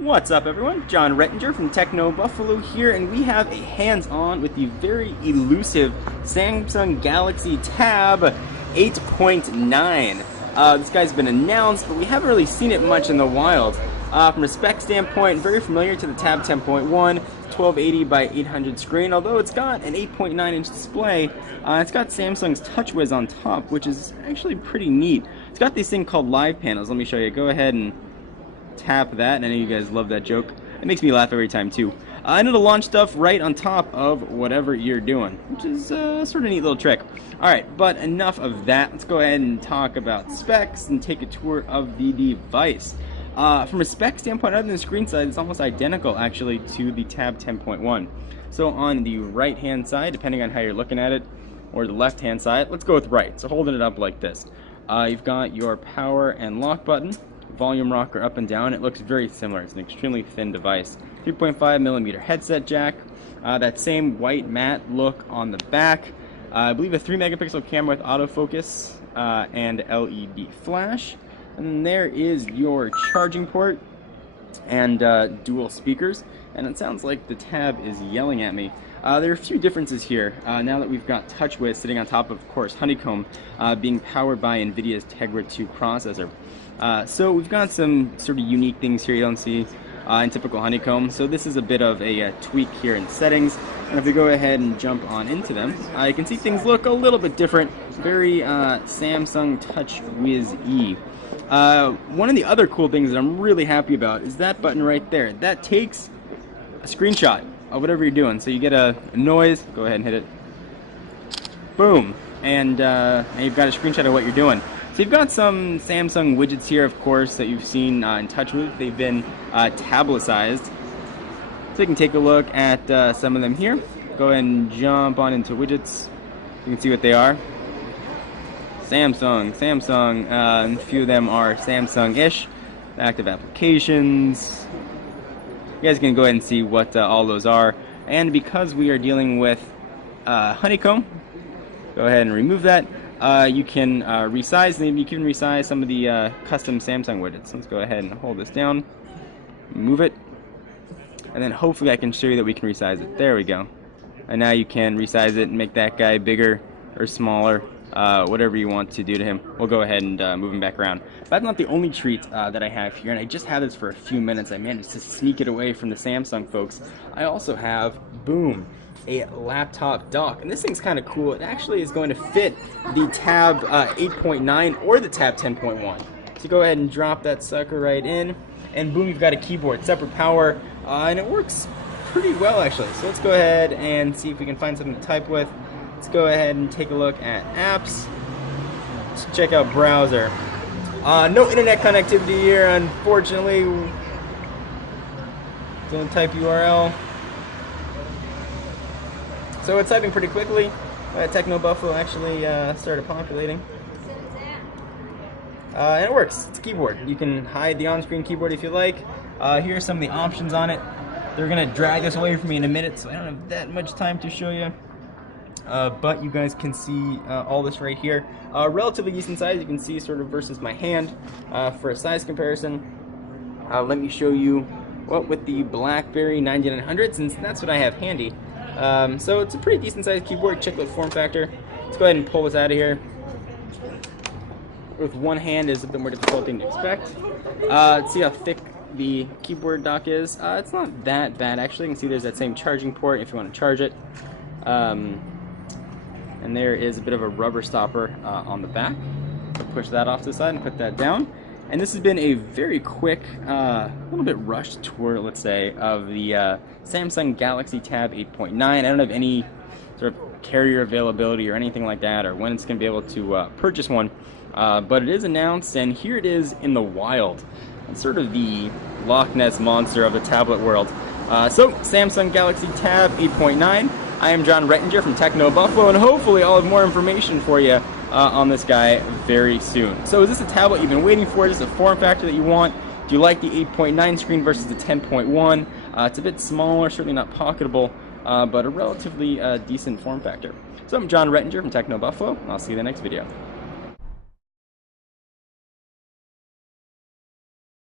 What's up, everyone? John Rettinger from Techno Buffalo here, and we have a hands-on with the very elusive Samsung Galaxy Tab 8.9. This guy's been announced, but we haven't really seen it much in the wild. From a spec standpoint, very familiar to the Tab 10.1, 1280 by 800 screen, although it's got an 8.9-inch display. It's got Samsung's TouchWiz on top, which is actually pretty neat. It's got this thing called Live Panels. Let me show you. Go ahead and tap that, and I know you guys love that joke. It makes me laugh every time too. I know to launch stuff right on top of whatever you're doing, which is sort of a neat little trick. Alright, but enough of that. Let's go ahead and talk about specs and take a tour of the device. From a spec standpoint, other than the screen size, it's almost identical actually to the Tab 10.1. So on the right hand side, depending on how you're looking at it, or the left hand side, let's go with right. So holding it up like this. You've got your power and lock button. Volume rocker up and down. It looks very similar. It's an extremely thin device. 3.5mm headset jack. That same white matte look on the back. I believe a 3-megapixel camera with autofocus and LED flash. And then there is your charging port and dual speakers. And it sounds like the Tab is yelling at me. There are a few differences here. Now that we've got TouchWiz sitting on top of course, Honeycomb, being powered by NVIDIA's Tegra 2 processor. So we've got some sort of unique things here you don't see in typical Honeycomb. So this is a bit of a tweak here in settings. And if we go ahead and jump on into them, you can see things look a little bit different. Very Samsung TouchWiz-y. One of the other cool things that I'm really happy about is that button right there. That takes a screenshot of whatever you're doing. So you get a noise, go ahead and hit it. Boom. And you've got a screenshot of what you're doing. So you've got some Samsung widgets here, of course, that you've seen in TouchWiz. They've been tablicized. So you can take a look at some of them here. Go ahead and jump on into widgets. You can see what they are. Samsung, a few of them are Samsung-ish. Active applications. You guys can go ahead and see what all those are. And because we are dealing with Honeycomb, go ahead and remove that. You can resize, and you can resize some of the custom Samsung widgets. Let's go ahead and hold this down, move it, and then hopefully I can show you that we can resize it. There we go. And now you can resize it and make that guy bigger or smaller, whatever you want to do to him. We'll go ahead and move him back around. That's not the only treat that I have here, and I just had this for a few minutes. I managed to sneak it away from the Samsung folks. I also have, boom, a laptop dock, and this thing's kind of cool. It actually is going to fit the Tab 8.9 or the Tab 10.1. So go ahead and drop that sucker right in, and boom, you've got a keyboard, separate power, and it works pretty well actually. So let's go ahead and see if we can find something to type with. Let's go ahead and take a look at apps. Let's check out browser. No internet connectivity here, unfortunately. Don't type URL. So it's typing pretty quickly. Techno Buffalo actually started populating. And it works. It's a keyboard. You can hide the on-screen keyboard if you like. Here are some of the options on it. They're going to drag this away from me in a minute, so I don't have that much time to show you. But you guys can see all this right here. Relatively decent size, you can see sort of versus my hand. For a size comparison, let me show you what with the BlackBerry 9900, since that's what I have handy. So it's a pretty decent sized keyboard, chiclet form factor. Let's go ahead and pull this out of here. With one hand is a bit more difficult thing to expect. Let's see how thick the keyboard dock is. It's not that bad actually. You can see there's that same charging port if you want to charge it. And there is a bit of a rubber stopper on the back. So push that off to the side and put that down. And this has been a very quick, little bit rushed tour, let's say, of the Samsung Galaxy Tab 8.9. I don't have any sort of carrier availability or anything like that, or when it's going to be able to purchase one. But it is announced, and here it is in the wild. It's sort of the Loch Ness monster of the tablet world. So, Samsung Galaxy Tab 8.9. I am John Rettinger from Techno Buffalo, and hopefully I'll have more information for you on this guy very soon. So is this a tablet you've been waiting for? Is this a form factor that you want? Do you like the 8.9 screen versus the 10.1? It's a bit smaller, certainly not pocketable, but a relatively decent form factor. So I'm John Rettinger from Techno Buffalo, and I'll see you in the next video.